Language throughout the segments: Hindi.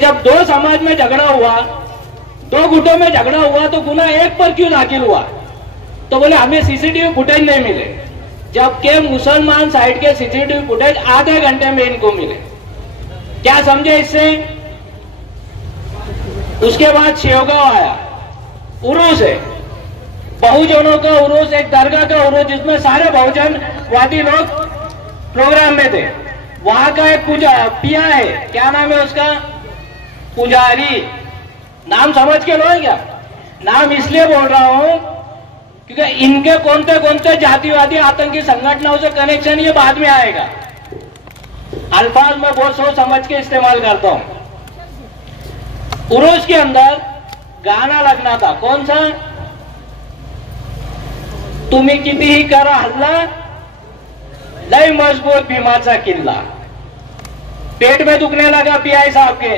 जब दो समाज में झगड़ा हुआ, दो गुटों में झगड़ा हुआ, तो गुना एक पर क्यों दाखिल हुआ? तो बोले हमें सीसीटीवी फुटेज नहीं मिले, जबकि मुसलमान साइड के सीसीटीवी फुटेज आधे घंटे में इनको मिले। क्या समझे इससे? उसके बाद शेवगांव आया, उरूस है, बहुजनों का उरूस, एक दरगाह का उरूस जिसमें सारे बहुजनवादी लोग प्रोग्राम में थे। वहां का एक पिया है, क्या नाम है उसका? पुजारी। नाम समझ के लो क्या? नाम इसलिए बोल रहा हूं क्योंकि इनके कौन से जातिवादी आतंकी संगठनों से कनेक्शन ये बाद में आएगा। अल्फाज में बहुत सोच समझ के इस्तेमाल करता हूं। उरूस के अंदर गाना लगना था, कौन सा? तुम्ही कितीही करा हल्ला, लय मजबूत भीमाचा किल्ला। पेट में दुखने लगा पीआई साहब के,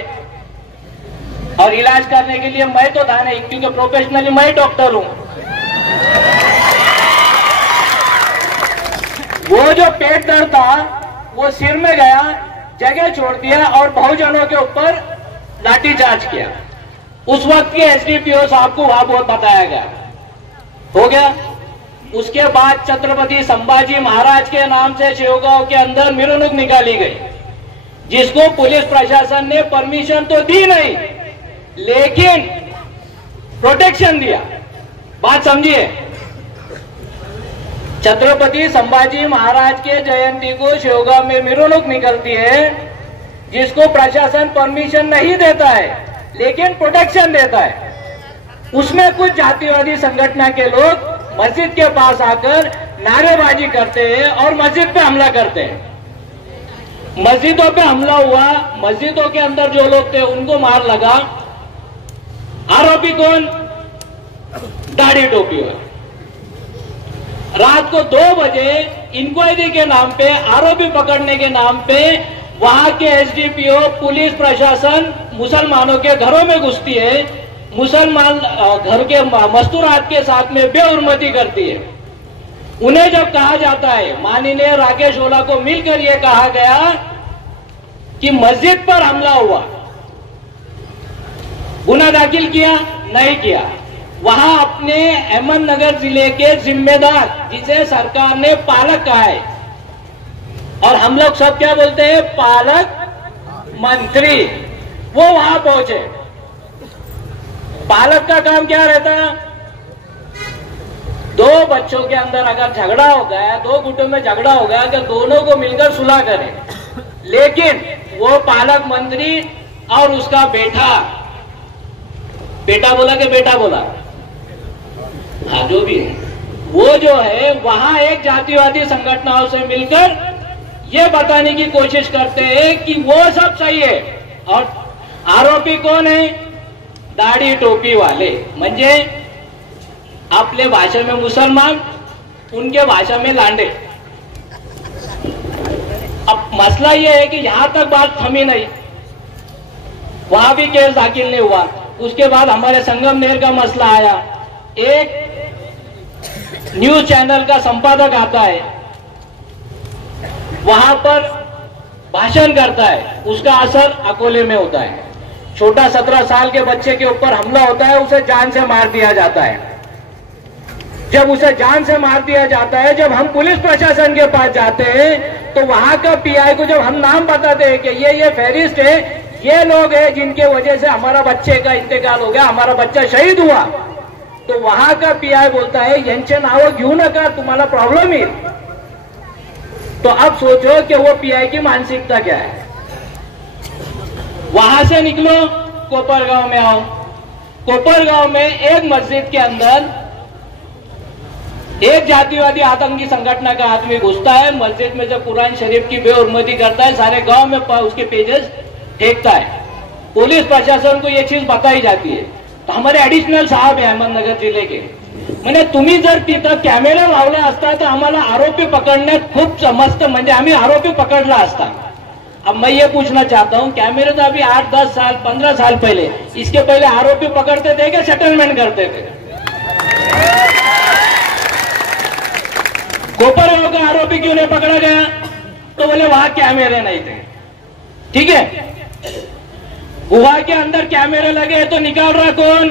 और इलाज करने के लिए मैं तो था नहीं, क्योंकि प्रोफेशनली मैं डॉक्टर हूं। वो जो पेट दर्द था वो सिर में गया, जगह छोड़ दिया और बहुजनों के ऊपर लाठीचार्ज किया। उस वक्त के एसडीपीओ साहब को वहां बहुत बताया गया, हो गया। उसके बाद छत्रपति संभाजी महाराज के नाम से शेवगांव के अंदर मिरवणूक निकाली गई, जिसको पुलिस प्रशासन ने परमिशन तो दी नहीं, लेकिन प्रोटेक्शन दिया। बात समझिए, छत्रपति संभाजी महाराज के जयंती को शेवगांव में मिरवणूक निकलती है, जिसको प्रशासन परमिशन नहीं देता है लेकिन प्रोटेक्शन देता है। उसमें कुछ जातिवादी संगठन के लोग मस्जिद के पास आकर नारेबाजी करते हैं और मस्जिद पे हमला करते हैं। मस्जिदों पे हमला हुआ, मस्जिदों के अंदर जो लोग थे उनको मार लगा। आरोपी कौन? दाढ़ी टोपी वाले। रात को 2 बजे इंक्वायरी के नाम पे, आरोपी पकड़ने के नाम पे वहां के एसडीपीओ, पुलिस प्रशासन मुसलमानों के घरों में घुसती है, मुसलमान घर के मस्तूरात के साथ में बेहुरमती करती है। उन्हें जब कहा जाता है, माननीय राकेश ओला को मिलकर यह कहा गया कि मस्जिद पर हमला हुआ, गुना दाखिल किया? नहीं किया। वहां अपने अहमदनगर जिले के जिम्मेदार, जिसे सरकार ने पालक कहा है, और हम लोग सब क्या बोलते हैं? पालक मंत्री, वो वहां पहुंचे। पालक का काम क्या रहता? 2 बच्चों के अंदर अगर झगड़ा हो गया, 2 गुटों में झगड़ा हो गया, तो दोनों को मिलकर सुलह करें। लेकिन वो पालक मंत्री और उसका बेटा बोला कि बेटा बोला, हाँ जो भी है, वो जो है वहां एक जातिवादी संगठनों से मिलकर ये बताने की कोशिश करते हैं कि वो सब सही है। और आरोपी कौन है? दाढ़ी टोपी वाले, म्हणजे आपले भाषा में मुसलमान, उनके भाषा में लांडे। अब मसला ये है कि यहां तक बात थमी नहीं, वहां भी केस दाखिल नहीं हुआ। उसके बाद हमारे संगमनेर का मसला आया। एक न्यूज चैनल का संपादक आता है, वहां पर भाषण करता है, उसका असर अकोले में होता है। छोटा 17 साल के बच्चे के ऊपर हमला होता है, उसे जान से मार दिया जाता है। जब उसे जान से मार दिया जाता है, जब हम पुलिस प्रशासन के पास जाते हैं, तो वहां का पीआई को जब हम नाम बताते हैं कि ये फेरिस्ट है, ये लोग हैं जिनके वजह से हमारा बच्चे का इंतकाल हो गया, हमारा बच्चा शहीद हुआ, तो वहां का पीआई बोलता है यांचे नाव घेऊ नका, तुम्हाला प्रॉब्लम येईल। तो अब सोचो कि वो पीआई की मानसिकता क्या है। वहां से निकलो, कोपरगांव में आओ। कोपरगांव में एक मस्जिद के अंदर एक जातिवादी आतंकी संगठन का आदमी घुसता है, मस्जिद में से कुरान शरीफ की बेहुरमती करता है, सारे गांव में उसके पेजेस फेंकता है। पुलिस प्रशासन को यह चीज बताई जाती है। तो हमारे एडिशनल साहब है अहमदनगर जिले के, म्हणजे तुम्ही जर तिथं कॅमेरा लावला असता तर आम्हाला आरोपी पकडण्यात खूप मस्त, म्हणजे आम्ही आरोपी पकडला असता। अब मैं ये पूछना चाहता हूं, कैमरे तो अभी 8, 10 साल, 15 साल पहले, इसके पहले आरोपी पकड़ते थे क्या सेटलमेंट करते थे? कोपरगांव का आरोपी क्यों नहीं पकड़ा गया? तो बोले वहां कैमरे नहीं थे। ठीक है, गुहा के अंदर कैमरे लगे तो निकाल रहा कौन?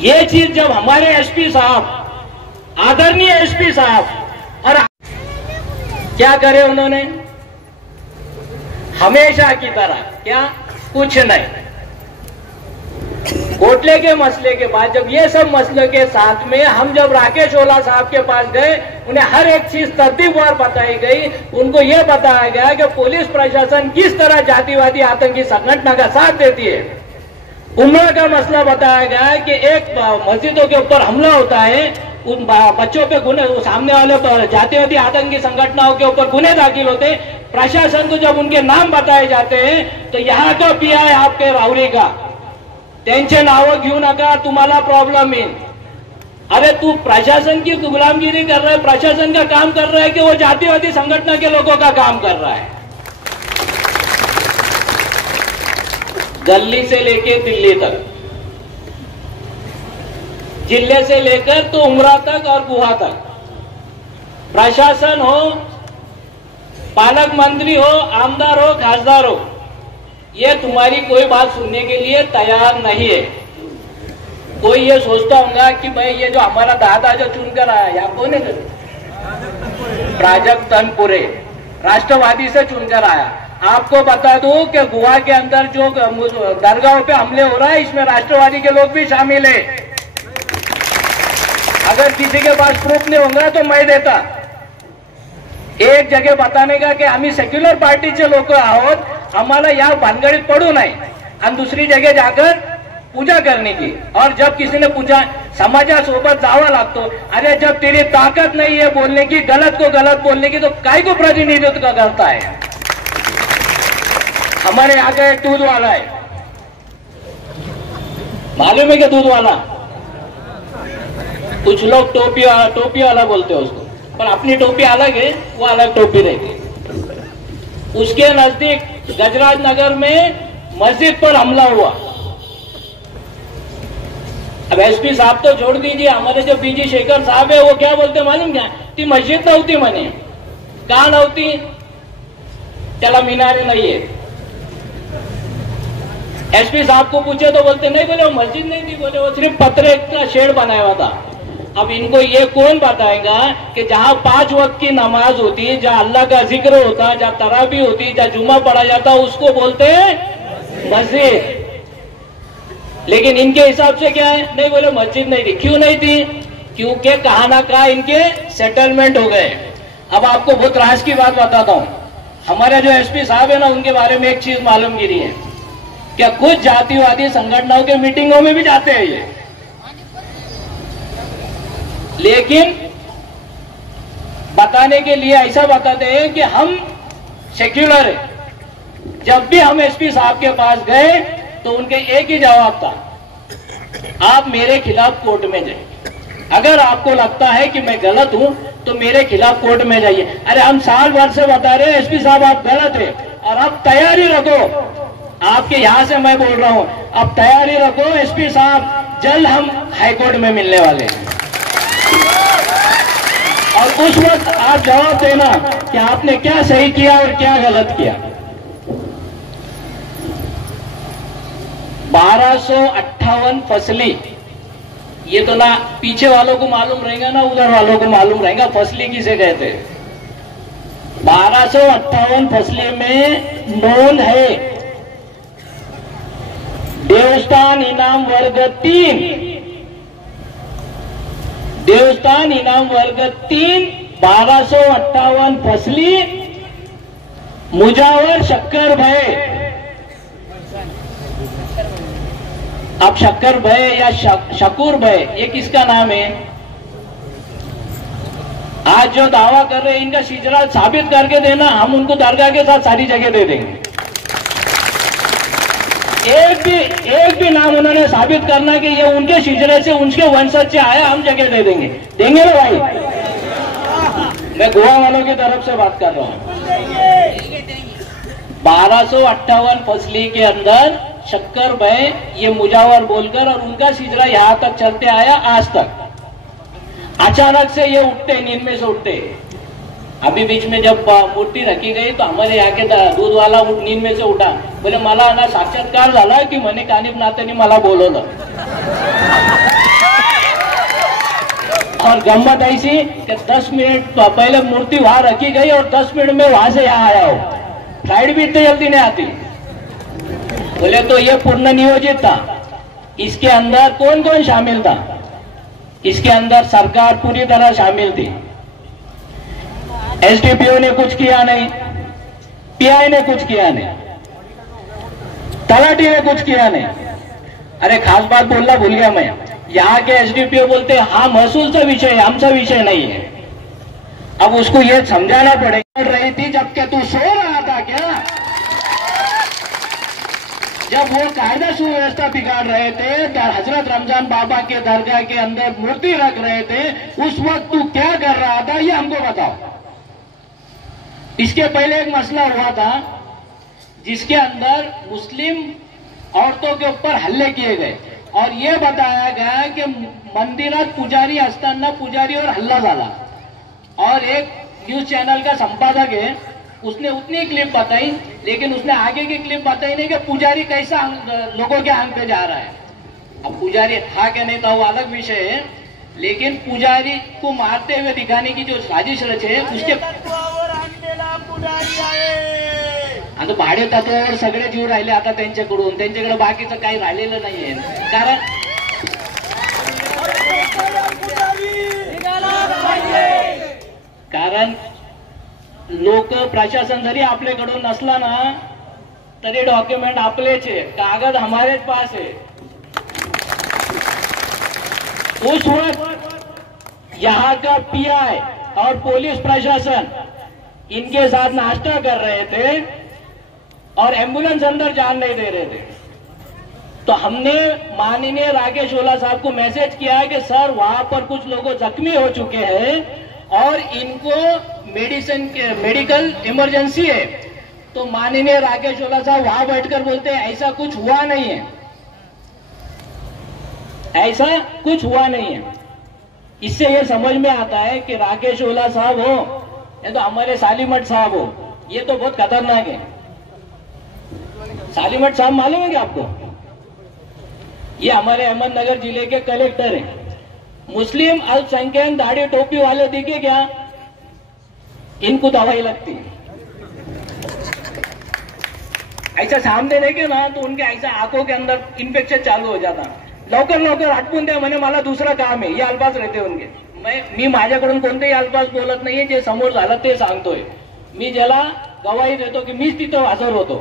ये चीज जब हमारे एसपी साहब, आदरणीय एसपी साहब, और क्या करे उन्होंने? हमेशा की तरह क्या, कुछ नहीं। कोटले के मसले के बाद जब ये सब मसले के साथ में हम जब राकेश ओला साहब के पास गए, उन्हें हर एक चीज तरतीबवार बताई गई। उनको ये बताया गया कि पुलिस प्रशासन किस तरह जातिवादी आतंकी संगठन का साथ देती है। उम्र का मसला बताया गया कि एक मस्जिदों के ऊपर हमला होता है, उन बच्चों पे गुने, सामने वाले जातिवादी आतंकी संगठनों के ऊपर गुने दाखिल होते। प्रशासन को जब उनके नाम बताए जाते हैं तो यहाँ का पीआई आपके राहुरी का, त्यांचे नाव घेऊ नका, तुम्हाला प्रॉब्लम येईल। अरे तू प्रशासन की गुलामगिरी कर रहा है, प्रशासन का काम कर रहा है कि वो जातिवादी संगठन के लोगों का काम कर रहा है। गली से लेके दिल्ली तक, जिले से लेकर तो उमरा तक और गुहा तक, प्रशासन हो, पालक मंत्री हो, आमदार हो, खासदार हो, ये तुम्हारी कोई बात सुनने के लिए तैयार नहीं है। कोई ये सोचता होगा कि भाई ये जो हमारा दादा जो चुनकर आया, यहाँ कौन है? प्राजक्त तनपुरे राष्ट्रवादी से चुनकर आया। आपको बता दूं कि गुहा के अंदर जो दरगाहों पे हमले हो रहा है, इसमें राष्ट्रवादी के लोग भी शामिल है। अगर किसी के पास प्रूफ नहीं होगा तो मैं देता। एक जगह बताने का कि आम्ही सेक्युलर पार्टीचे लोक आहोत, आम्हाला या भानगडीत पडू नये आणि दुसरी जगह जाकर पूजा करने की। और जब किसी ने पूजा समाजासोबत जावा लागतो, अरे जब तेरी ताकत नहीं है बोलने की, गलत को गलत बोलने की, तो काय को प्रतिनिधित्व करता है? हमारे यहाँ का एक दूध वाला है, मालूम है क्या दूध वाला? कुछ लोग टोपी वाला बोलते हैं उसको, पर अपनी टोपी अलग है, वो अलग टोपी रहती है। उसके नजदीक गजराज नगर में मस्जिद पर हमला हुआ। अब एसपी साहब तो छोड़ दीजिए, हमारे जो बीजी शेखर साहब है वो क्या बोलते मालूम क्या? ती मस्जिद नव्हती म्हणे। का नव्हती? त्याला मिनारे नहीं है। एसपी साहब को पूछे तो बोलते नहीं, बोले वो मस्जिद नहीं थी, बोले वो सिर्फ पत्थर का शेड बनाया हुआ था। अब इनको ये कौन बताएगा कि जहां 5 वक्त की नमाज होती, जहां अल्लाह का जिक्र होता, जहां तराबी होती, जहां जुमा पढ़ा जाता, उसको बोलते हैं मस्जिद। लेकिन इनके हिसाब से क्या है? नहीं, बोले मस्जिद नहीं थी। क्यों नहीं थी? क्योंकि कहा ना कहा इनके सेटलमेंट हो गए। अब आपको बहुत राज की बात बताता हूं। हमारे जो एसपी साहब है ना, उनके बारे में एक चीज मालूमगिरी है, क्या कुछ जातिवादी संगठनों के मीटिंगों में भी जाते हैं ये, लेकिन बताने के लिए ऐसा बताते हैं कि हम सेक्युलर है। जब भी हम एसपी साहब के पास गए तो उनके एक ही जवाब था, आप मेरे खिलाफ कोर्ट में जाइए। अगर आपको लगता है कि मैं गलत हूं तो मेरे खिलाफ कोर्ट में जाइए। अरे हम साल भर से बता रहे हैं एसपी साहब आप गलत है, और अब तैयारी रखो, आपके यहां से मैं बोल रहा हूं, अब तैयारी रखो एसपी साहब, जल्द हम हाईकोर्ट में मिलने वाले हैं। और उस वक्त आप जवाब देना कि आपने क्या सही किया और क्या गलत किया। 1258 फसली, ये तो ना पीछे वालों को मालूम रहेगा ना उधर वालों को मालूम रहेगा फसली किसे कहते हैं। 1258 फसली में नोंद है देवस्थान इनाम वर्ग 3, देवस्थान इनाम वर्ग 3, 1258 फसली, मुजावर शक्कर भय। अब शक्कर भय या शकूर भय, ये किसका नाम है? आज जो दावा कर रहे हैं इनका शिजरा साबित करके देना, हम उनको दरगाह के साथ सारी जगह दे देंगे। एक भी नाम उन्होंने साबित करना कि ये उनके शिजरे से, उनके वंशज से आया, हम जगह दे देंगे। देंगे ना भाई? मैं गोवा वालों की तरफ से बात कर रहा हूं। 1258 फसली के अंदर शक्कर भय ये मुजावर बोलकर, और उनका सिजरा यहां तक चलते आया आज तक। अचानक से ये उठते, नींद में से उठते, अभी बीच में जब मूर्ति रखी गई तो हमारे यहाँ के दूध वाला नींद में से उठा, बोले मला ना साक्षात्कार झाला की म्हणे कानिप नात्याने मला बोलवलं। और गम्मत ऐसी कि 10 मिनट पहले मूर्ति वहां रखी गई और 10 मिनट में वहां से यहाँ आया हो। फ्लाइट भी इतनी जल्दी नहीं आती। बोले तो ये पूर्ण नियोजित था। इसके अंदर कौन कौन शामिल था? इसके अंदर सरकार पूरी तरह शामिल थी। एसडीपीओ ने कुछ किया नहीं, पीआई ने कुछ किया नहीं, तलाटी ने कुछ किया नहीं। अरे खास बात बोलना भूल गया मैं, यहाँ के एसडीपीओ बोलते हैं हाँ महसूल का विषय है, हमसा विषय नहीं है। अब उसको ये समझाना पड़ेगा। रही थी जब क्या तू सो रहा था क्या? जब वो कायदा सुव्यवस्था बिगाड़ रहे थे, हजरत रमजान बाबा के दरगाह के अंदर मूर्ति रख रहे थे, उस वक्त तू क्या कर रहा था ये हमको बताओ। इसके पहले एक मसला हुआ था जिसके अंदर मुस्लिम औरतों के ऊपर हल्ले किए गए और ये बताया गया कि मंदिरात पुजारी असताना पुजारी और हल्ला झाला। और एक न्यूज चैनल का संपादक है, उसने उतनी क्लिप बताई, लेकिन उसने आगे की क्लिप बताई नहीं कि पुजारी कैसा लोगों के आंख पे जा रहा है। अब पुजारी था क्या नहीं था वो अलग विषय है, लेकिन पुजारी को मारते हुए दिखाने की जो साजिश रचे उसके आता भाडे तत्वावर सगळे जीव राहिले आता त्यांच्याकडून, त्यांच्याकडे बाकीचं काही राहिलेलं नाहीये। कारण लोक प्रशासन जरी आपल्याकडून नसला ना तरी डॉक्युमेंट आपलेच है, कागज हमारे पास है। उस वक्त यहाँ का पीआई और पुलिस प्रशासन इनके साथ नाश्ता कर रहे थे और एम्बुलेंस अंदर जान नहीं दे रहे थे। तो हमने माननीय राकेश ओला साहब को मैसेज किया है कि सर वहां पर कुछ लोग जख्मी हो चुके हैं और इनको मेडिकल इमरजेंसी है। तो माननीय राकेश ओला साहब वहां बैठकर बोलते हैं ऐसा कुछ हुआ नहीं है, ऐसा कुछ हुआ नहीं है। इससे यह समझ में आता है कि राकेश ओला साहब हो या तो हमारे सालीमठ साहब हो, ये तो बहुत खतरनाक है। सालीमठ साहब मालूम है क्या आपको? ये हमारे अहमदनगर जिले के कलेक्टर हैं। मुस्लिम अल्पसंख्यक दाढ़ी टोपी वाले दिखे क्या, इनको दवाई लगती है। ऐसा सामने देखे ना तो उनके ऐसा आंखों के अंदर इन्फेक्शन चालू हो जाता। लवकर लवकर हटकून द्या म्हणे मला दुसरं काम आहे, हे अल्फाज रहते उनके। मी माझ्याकडून कोणतेही अल्फाज बोलत नाहीये, जे समोर झालं ते सांगतोय। मी ज्याला गवाही देतो की मीच तिथं हजर होतो।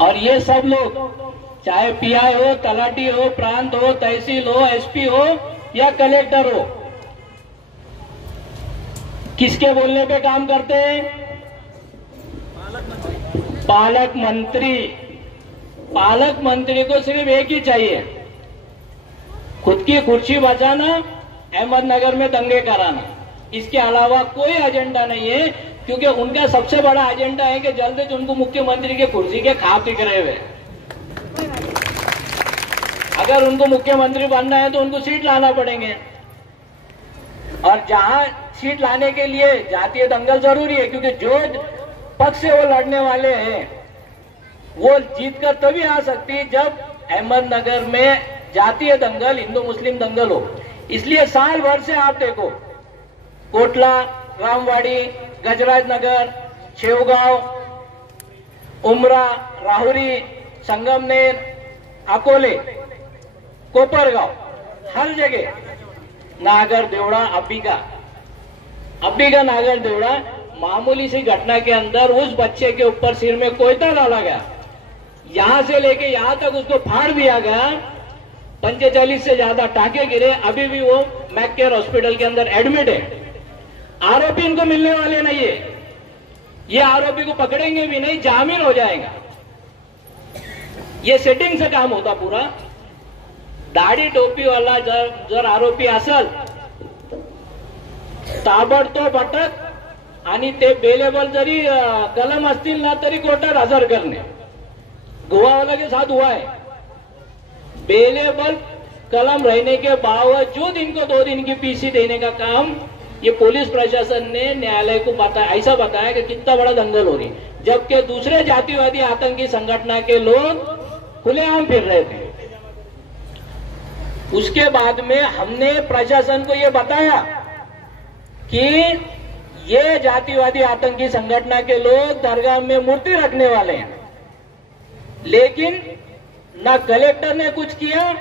और ये सब लोग चाहे पीआई हो, तलाटी हो, प्रांत हो, तहसील हो, एसपी हो या कलेक्टर हो, किसके बोलने पे काम करते हैं? पालक मंत्री। पालक मंत्री को सिर्फ एक ही चाहिए, खुद की कुर्सी बचाना, अहमदनगर में दंगे कराना। इसके अलावा कोई एजेंडा नहीं है, क्योंकि उनका सबसे बड़ा एजेंडा है कि जल्द से उनको मुख्यमंत्री के कुर्सी के खाब दिख रहे हुए। अगर उनको मुख्यमंत्री बनना है तो उनको सीट लाना पड़ेंगे, और जहां सीट लाने के लिए जातीय दंगल जरूरी है, क्योंकि जो पक्ष से वो लड़ने वाले हैं वो जीतकर तभी आ सकती है जब अहमदनगर में जातीय दंगल, हिंदू मुस्लिम दंगल हो। इसलिए साल भर से आप देखो, कोटला, रामवाड़ी, गजराजनगर, शेवगांव, उमरा, राहुरी, संगमनेर, अकोले, कोपरगांव, हर जगह नागर देवड़ा, अब्बी का नागर देवड़ा, मामूली सी घटना के अंदर उस बच्चे के ऊपर सिर में कोयता डाला गया, यहां से लेके यहां तक उसको फाड़ दिया गया, 45 से ज्यादा टाके गिरे, अभी भी वो मैककेयर हॉस्पिटल के अंदर एडमिट है। आरोपी इनको मिलने वाले नहीं है, ये आरोपी को पकड़ेंगे भी नहीं, जामीन हो जाएगा। ये सेटिंग से काम होता पूरा। दाढी टोपी वाला जर आरोपी असल, ताबडतोब अटक, आणि ते बेलेबल जरी कलम असतील ना तरी कोर्टात हजर करणे। गोवा वाला के साथ हुआ है, बेलेबल कलम रहने के बावजूद इनको 2 दिन की पीसी देने का काम ये पुलिस प्रशासन ने न्यायालय को ऐसा बताया कि कितना बड़ा दंगल हो रही, जबकि दूसरे जातिवादी आतंकी संगठन के लोग खुलेआम फिर रहे थे। उसके बाद में हमने प्रशासन को ये बताया कि ये जातिवादी आतंकी संगठन के लोग दरगाह में मूर्ति रखने वाले हैं, लेकिन ना कलेक्टर ने कुछ किया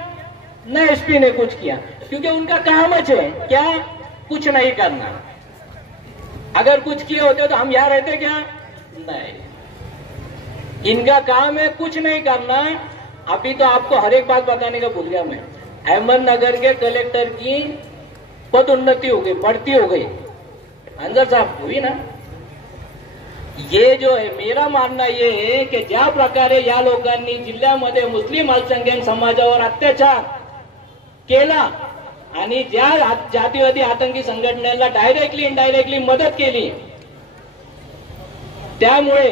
ना एसपी ने कुछ किया, क्योंकि उनका काम है क्या, कुछ नहीं करना। अगर कुछ किए होते तो हम यहां रहते क्या? नहीं, इनका काम है कुछ नहीं करना। अभी तो आपको हर एक बात बताने का भूल गया मैं, अहमदनगर के कलेक्टर की पदोन्नति हो गई, बढ़ती हो गई, अंदर साहब हुई ना। ये जो आहे मेरा मानना ये आहे की ज्या प्रकारे या लोकांनी जिल्ह्यामध्ये मुस्लिम अल्पसंख्याक समाजावर अत्याचार केला आणि ज्या जातीवादी आतंकी संघटनेला डायरेक्टली इनडायरेक्टली मदत केली, त्यामुळे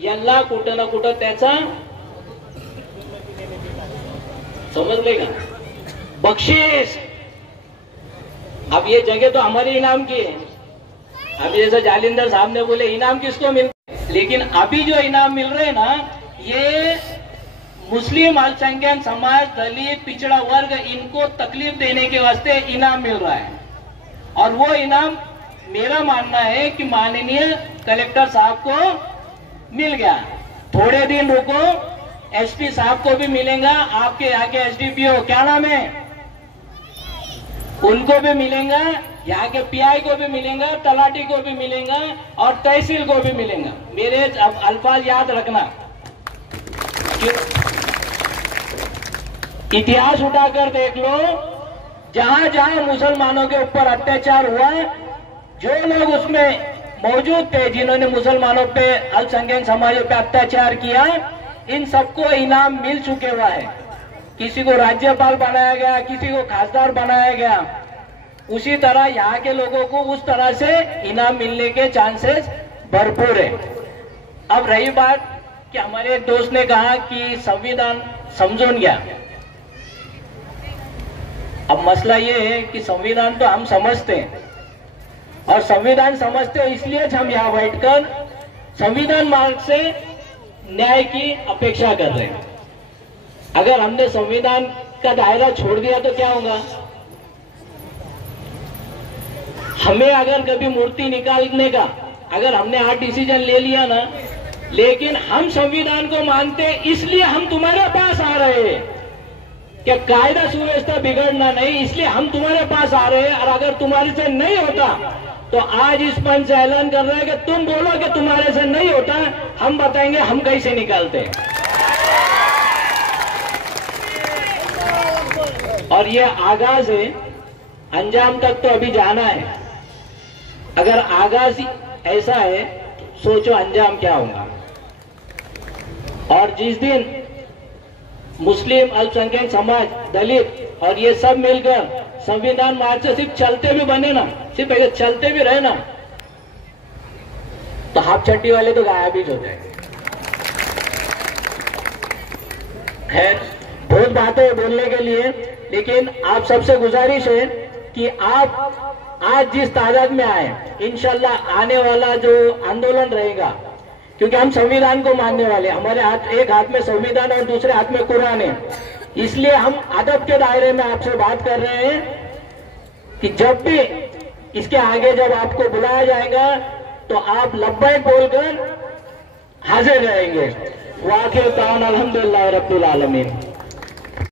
यांना कुठं ना कुठं त्याचा समजले का बख्शीश। अब ये जगह तो हमारे इनाम की है। अभी जैसा जालिंदर साहब ने बोले इनाम किसको मिलते हैं, लेकिन अभी जो इनाम मिल रहे हैं ना, ये मुस्लिम अल्पसंख्यक समाज, दलित, पिछड़ा वर्ग, इनको तकलीफ देने के वास्ते इनाम मिल रहा है। और वो इनाम मेरा मानना है कि माननीय कलेक्टर साहब को मिल गया। थोड़े दिन रुको, एसपी साहब को भी मिलेगा, आपके यहाँ के एसडीपीओ क्या नाम है उनको भी मिलेगा, यहाँ के पीआई को भी मिलेगा, तलाटी को भी मिलेगा और तहसील को भी मिलेगा। मेरे अल्फाज याद रखना, इतिहास उठाकर देख लो, जहां जहां मुसलमानों के ऊपर अत्याचार हुआ, जो लोग उसमें मौजूद थे जिन्होंने मुसलमानों पे, अल्पसंख्यक समाजों पे अत्याचार किया, इन सबको इनाम मिल चुके हुआ है। किसी को राज्यपाल बनाया गया, किसी को खासदार बनाया गया। उसी तरह यहाँ के लोगों को उस तरह से इनाम मिलने के चांसेस भरपूर है। अब रही बात कि हमारे एक दोस्त ने कहा कि संविधान समझून गया। अब मसला ये है कि संविधान तो हम समझते हैं, और संविधान समझते हैं इसलिए हम यहाँ बैठकर संविधान मार्ग से न्याय की अपेक्षा कर रहे हैं। अगर हमने संविधान का दायरा छोड़ दिया तो क्या होगा? हमें अगर कभी मूर्ति निकालने का अगर हमने आज डिसीजन ले लिया ना, लेकिन हम संविधान को मानते इसलिए हम तुम्हारे पास आ रहे हैं कि कायदा सुव्यवस्था बिगड़ना नहीं, इसलिए हम तुम्हारे पास आ रहे हैं। और अगर तुम्हारे से नहीं होता तो आज इस मंच से ऐलान कर रहे हैं कि तुम बोलो कि तुम्हारे से नहीं होता, हम बताएंगे हम कैसे निकालते हैं। और ये आगाज है, अंजाम तक तो अभी जाना है। अगर आगाज ऐसा है, सोचो अंजाम क्या होगा। और जिस दिन मुस्लिम अल्पसंख्यक समाज, दलित और ये सब मिलकर संविधान मार्ग से सिर्फ चलते भी बने ना, सिर्फ अगर चलते भी रहे ना, तो हाफ चट्टी वाले तो गायब ही हो जाएंगे। खैर, बहुत बातें हैं बोलने के लिए, लेकिन आप सबसे गुजारिश है कि आप आज जिस तादाद में आए, इंशाल्लाह आने वाला जो आंदोलन रहेगा, क्योंकि हम संविधान को मानने वाले, हमारे हाथ, एक हाथ में संविधान और दूसरे हाथ में कुरान है, इसलिए हम अदब के दायरे में आपसे बात कर रहे हैं कि जब भी इसके आगे जब आपको बुलाया जाएगा तो आप लब्बैक बोलकर हाजिर रहेंगे। वाक़िअतन अल्हम्दुलिल्लाह रब्बिल आलमीन।